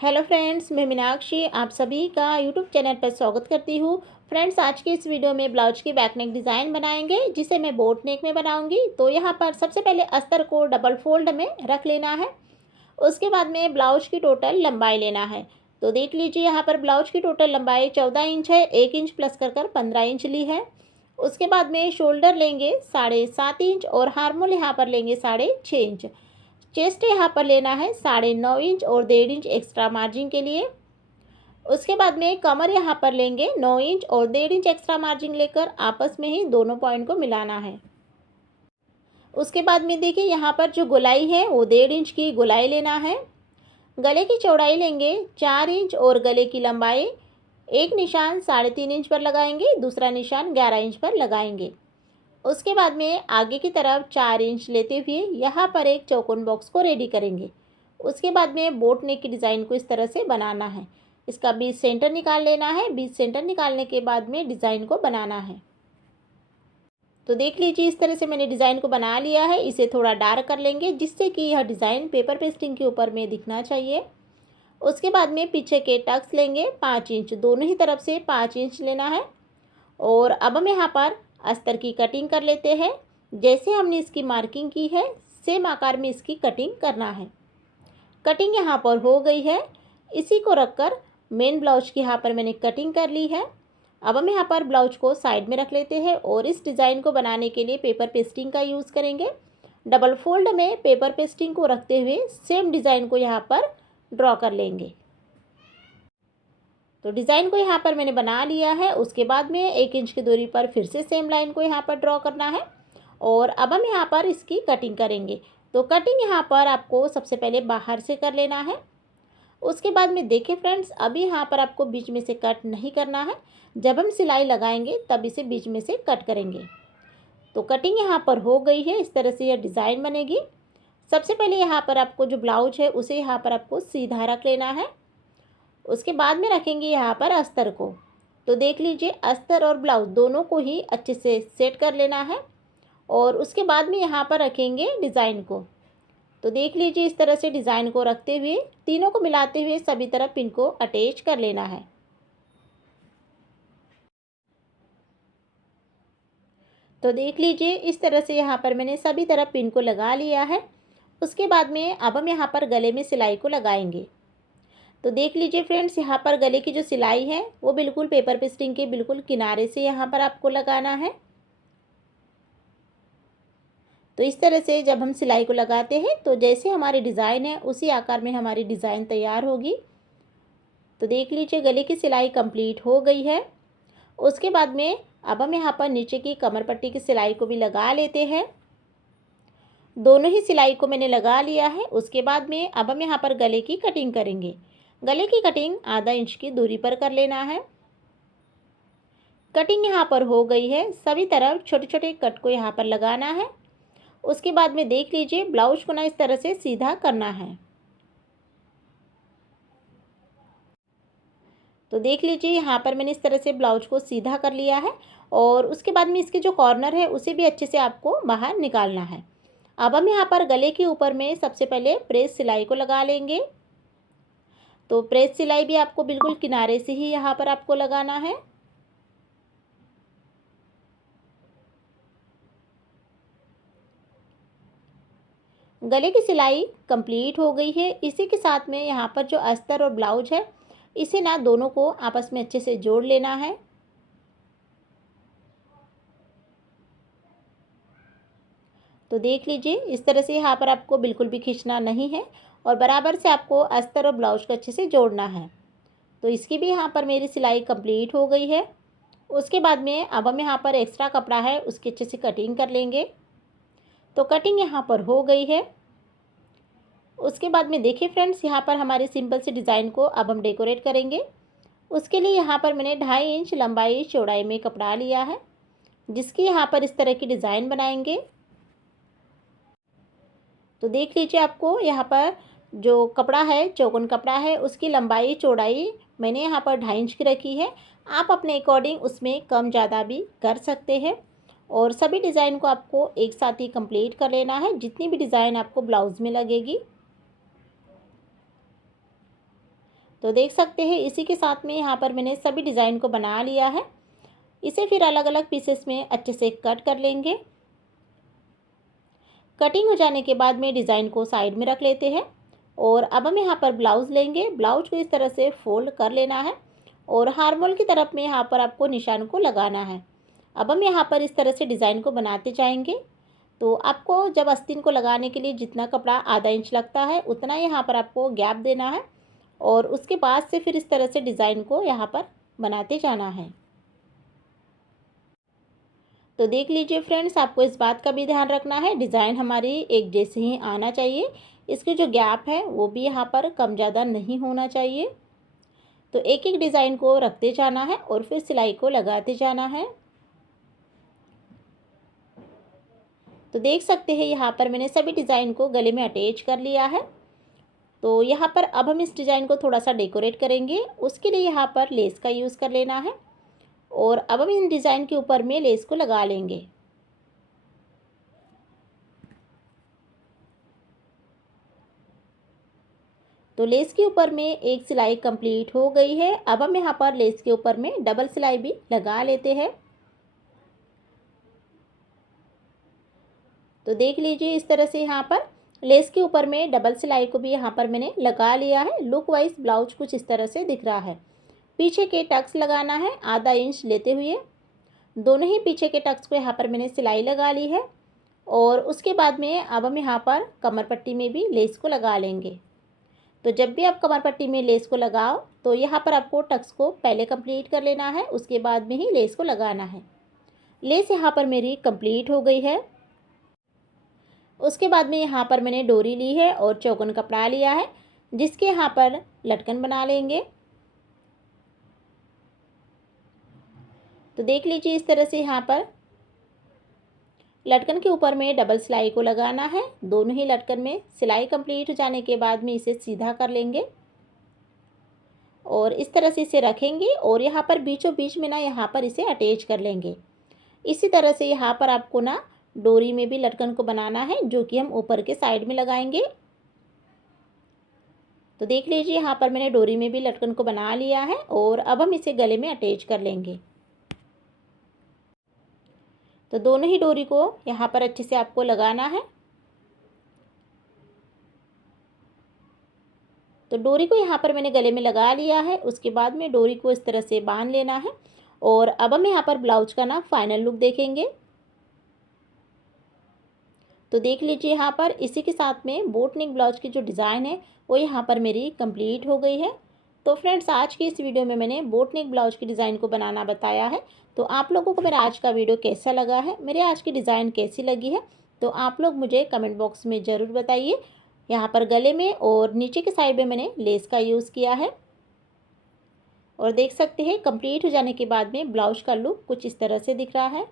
Hello friends, मैं मीनाक्षी आप सभी का यूट्यूब चैनल पर स्वागत करती हूँ। फ्रेंड्स, आज के इस वीडियो में ब्लाउज की बैक नेक डिज़ाइन बनाएंगे जिसे मैं बोट नेक में बनाऊंगी। तो यहाँ पर सबसे पहले अस्तर को डबल फोल्ड में रख लेना है। उसके बाद में ब्लाउज की टोटल लंबाई लेना है। तो देख लीजिए, यहाँ पर ब्लाउज की टोटल लंबाई 14 इंच है। 1 इंच प्लस कर 15 इंच ली है। उसके बाद में शोल्डर लेंगे 7.5 इंच और हार्मोल यहाँ पर लेंगे 6.5 इंच। चेस्ट यहाँ पर लेना है 9.5 इंच और 1.5 इंच एक्स्ट्रा मार्जिन के लिए। उसके बाद में कमर यहाँ पर लेंगे 9 इंच और 1.5 इंच एक्स्ट्रा मार्जिन लेकर आपस में ही दोनों पॉइंट को मिलाना है। उसके बाद में देखिए, यहाँ पर जो गोलाई है वो 1.5 इंच की गोलाई लेना है। गले की चौड़ाई लेंगे 4 इंच और गले की लंबाई एक निशान 3.5 इंच पर लगाएंगे, दूसरा निशान 11 इंच पर लगाएंगे। उसके बाद में आगे की तरफ 4 इंच लेते हुए यहाँ पर एक चौकोन बॉक्स को रेडी करेंगे। उसके बाद में बोट नेक की डिज़ाइन को इस तरह से बनाना है। इसका बीच सेंटर निकाल लेना है। बीच सेंटर निकालने के बाद में डिज़ाइन को बनाना है। तो देख लीजिए, इस तरह से मैंने डिज़ाइन को बना लिया है। इसे थोड़ा डार्क कर लेंगे जिससे कि यह डिज़ाइन पेपर पेस्टिंग के ऊपर में दिखना चाहिए। उसके बाद में पीछे के टक्स लेंगे 5 इंच, दोनों ही तरफ से 5 इंच लेना है। और अब हम यहाँ पर अस्तर की कटिंग कर लेते हैं। जैसे हमने इसकी मार्किंग की है सेम आकार में इसकी कटिंग करना है। कटिंग यहाँ पर हो गई है। इसी को रखकर मेन ब्लाउज की यहाँ पर मैंने कटिंग कर ली है। अब हम यहाँ पर ब्लाउज को साइड में रख लेते हैं और इस डिज़ाइन को बनाने के लिए पेपर पेस्टिंग का यूज़ करेंगे। डबल फोल्ड में पेपर पेस्टिंग को रखते हुए सेम डिज़ाइन को यहाँ पर ड्रॉ कर लेंगे। तो डिज़ाइन को यहाँ पर मैंने बना लिया है। उसके बाद में 1 इंच की दूरी पर फिर से सेम लाइन को यहाँ पर ड्रॉ करना है और अब हम यहाँ पर इसकी कटिंग करेंगे। तो कटिंग यहाँ पर आपको सबसे पहले बाहर से कर लेना है। उसके बाद में देखिए फ्रेंड्स, अभी यहाँ पर आपको बीच में से कट नहीं करना है। जब हम सिलाई लगाएंगे तब इसे बीच में से कट करेंगे। तो कटिंग यहाँ पर हो गई है। इस तरह से यह डिज़ाइन बनेगी। सबसे पहले यहाँ पर आपको जो ब्लाउज है उसे यहाँ पर आपको सीधा रख लेना है। उसके बाद में रखेंगे यहाँ पर अस्तर को। तो देख लीजिए, अस्तर और ब्लाउज दोनों को ही अच्छे से सेट कर लेना है और उसके बाद में यहाँ पर रखेंगे डिज़ाइन को। तो देख लीजिए, इस तरह से डिज़ाइन को रखते हुए तीनों को मिलाते हुए सभी तरफ पिन को अटैच कर लेना है। तो देख लीजिए, इस तरह से यहाँ पर मैंने सभी तरफ पिन को लगा लिया है। उसके बाद में अब हम यहाँ पर गले में सिलाई को लगाएंगे। तो देख लीजिए फ्रेंड्स, यहाँ पर गले की जो सिलाई है वो बिल्कुल पेपर पेस्टिंग के बिल्कुल किनारे से यहाँ पर आपको लगाना है। तो इस तरह से जब हम सिलाई को लगाते हैं तो जैसे हमारी डिज़ाइन है उसी आकार में हमारी डिज़ाइन तैयार होगी। तो देख लीजिए, गले की सिलाई कंप्लीट हो गई है। उसके बाद में अब हम यहाँ पर नीचे की कमर पट्टी की सिलाई को भी लगा लेते हैं। दोनों ही सिलाई को मैंने लगा लिया है। उसके बाद में अब हम यहाँ पर गले की कटिंग करेंगे। गले की कटिंग आधा इंच की दूरी पर कर लेना है। कटिंग यहाँ पर हो गई है। सभी तरफ छोटे छोटे कट को यहाँ पर लगाना है। उसके बाद में देख लीजिए, ब्लाउज को ना इस तरह से सीधा करना है। तो देख लीजिए, यहाँ पर मैंने इस तरह से ब्लाउज को सीधा कर लिया है और उसके बाद में इसके जो कॉर्नर है उसे भी अच्छे से आपको बाहर निकालना है। अब हम यहाँ पर गले के ऊपर में सबसे पहले प्रेस सिलाई को लगा लेंगे। तो प्रेस सिलाई भी आपको बिल्कुल किनारे से ही यहाँ पर आपको लगाना है। गले की सिलाई कंप्लीट हो गई है। इसी के साथ में यहाँ पर जो अस्तर और ब्लाउज है इसे ना दोनों को आपस में अच्छे से जोड़ लेना है। तो देख लीजिए, इस तरह से यहाँ पर आपको बिल्कुल भी खींचना नहीं है और बराबर से आपको अस्तर और ब्लाउज को अच्छे से जोड़ना है। तो इसकी भी यहाँ पर मेरी सिलाई कंप्लीट हो गई है। उसके बाद में अब हम यहाँ पर एक्स्ट्रा कपड़ा है उसकी अच्छे से कटिंग कर लेंगे। तो कटिंग यहाँ पर हो गई है। उसके बाद में देखिए फ्रेंड्स, यहाँ पर हमारे सिंपल से डिज़ाइन को अब हम डेकोरेट करेंगे। उसके लिए यहाँ पर मैंने 2.5 इंच लंबाई चौड़ाई में कपड़ा लिया है जिसकी यहाँ पर इस तरह की डिज़ाइन बनाएंगे। तो देख लीजिए, आपको यहाँ पर जो कपड़ा है चौकोन कपड़ा है उसकी लंबाई चौड़ाई मैंने यहाँ पर 2.5 इंच की रखी है। आप अपने अकॉर्डिंग उसमें कम ज़्यादा भी कर सकते हैं और सभी डिज़ाइन को आपको एक साथ ही कंप्लीट कर लेना है जितनी भी डिज़ाइन आपको ब्लाउज़ में लगेगी। तो देख सकते हैं इसी के साथ में यहाँ पर मैंने सभी डिज़ाइन को बना लिया है। इसे फिर अलग अलग पीसेस में अच्छे से कट कर लेंगे। कटिंग हो जाने के बाद में डिज़ाइन को साइड में रख लेते हैं और अब हम यहाँ पर ब्लाउज़ लेंगे। ब्लाउज को इस तरह से फोल्ड कर लेना है और हार्मोल की तरफ में यहाँ पर आपको निशान को लगाना है। अब हम यहाँ पर इस तरह से डिज़ाइन को बनाते जाएंगे। तो आपको जब आस्तीन को लगाने के लिए जितना कपड़ा आधा इंच लगता है उतना यहाँ पर आपको गैप देना है और उसके बाद से फिर इस तरह से डिज़ाइन को यहाँ पर बनाते जाना है। तो देख लीजिए फ्रेंड्स, आपको इस बात का भी ध्यान रखना है डिज़ाइन हमारी एक जैसे ही आना चाहिए। इसके जो गैप है वो भी यहाँ पर कम ज़्यादा नहीं होना चाहिए। तो एक एक डिज़ाइन को रखते जाना है और फिर सिलाई को लगाते जाना है। तो देख सकते हैं यहाँ पर मैंने सभी डिज़ाइन को गले में अटैच कर लिया है। तो यहाँ पर अब हम इस डिज़ाइन को थोड़ा सा डेकोरेट करेंगे। उसके लिए यहाँ पर लेस का यूज़ कर लेना है और अब हम इन डिज़ाइन के ऊपर में लेस को लगा लेंगे। तो लेस के ऊपर में एक सिलाई कंप्लीट हो गई है। अब हम यहाँ पर लेस के ऊपर में डबल सिलाई भी लगा लेते हैं। तो देख लीजिए इस तरह से यहाँ पर लेस के ऊपर में डबल सिलाई को भी यहाँ पर मैंने लगा लिया है। लुक वाइज ब्लाउज कुछ इस तरह से दिख रहा है। पीछे के टक्स लगाना है आधा इंच लेते हुए। दोनों ही पीछे के टक्स को यहाँ पर मैंने सिलाई लगा ली है और उसके बाद में अब हम यहाँ पर कमर पट्टी में भी लेस को लगा लेंगे। तो जब भी आप कमर पट्टी में लेस को लगाओ तो यहाँ पर आपको टक्स को पहले कंप्लीट कर लेना है, उसके बाद में ही लेस को लगाना है। लेस यहाँ पर मेरी कंप्लीट हो गई है। उसके बाद में यहाँ पर मैंने डोरी ली है और चौकोन कपड़ा लिया है जिसके यहाँ पर लटकन बना लेंगे। तो देख लीजिए इस तरह से यहाँ पर लटकन के ऊपर में डबल सिलाई को लगाना है। दोनों ही लटकन में सिलाई कंप्लीट हो जाने के बाद में इसे सीधा कर लेंगे और इस तरह से इसे रखेंगे और यहाँ पर बीचों बीच में ना यहाँ पर इसे अटैच कर लेंगे। इसी तरह से यहाँ पर आपको ना डोरी में भी लटकन को बनाना है जो कि हम ऊपर के साइड में लगाएंगे। तो देख लीजिए यहाँ पर मैंने डोरी में भी लटकन को बना लिया है और अब हम इसे गले में अटैच कर लेंगे। तो दोनों ही डोरी को यहाँ पर अच्छे से आपको लगाना है। तो डोरी को यहाँ पर मैंने गले में लगा लिया है। उसके बाद में डोरी को इस तरह से बांध लेना है और अब हम यहाँ पर ब्लाउज का ना फाइनल लुक देखेंगे। तो देख लीजिए यहाँ पर इसी के साथ में बोट नेक ब्लाउज की जो डिज़ाइन है वो यहाँ पर मेरी कंप्लीट हो गई है। तो फ्रेंड्स, आज की इस वीडियो में मैंने बोट नेक ब्लाउज की डिज़ाइन को बनाना बताया है। तो आप लोगों को मेरा आज का वीडियो कैसा लगा है, मेरे आज की डिज़ाइन कैसी लगी है, तो आप लोग मुझे कमेंट बॉक्स में ज़रूर बताइए। यहाँ पर गले में और नीचे के साइड में मैंने लेस का यूज़ किया है और देख सकते हैं कंप्लीट हो जाने के बाद में ब्लाउज का लुक कुछ इस तरह से दिख रहा है।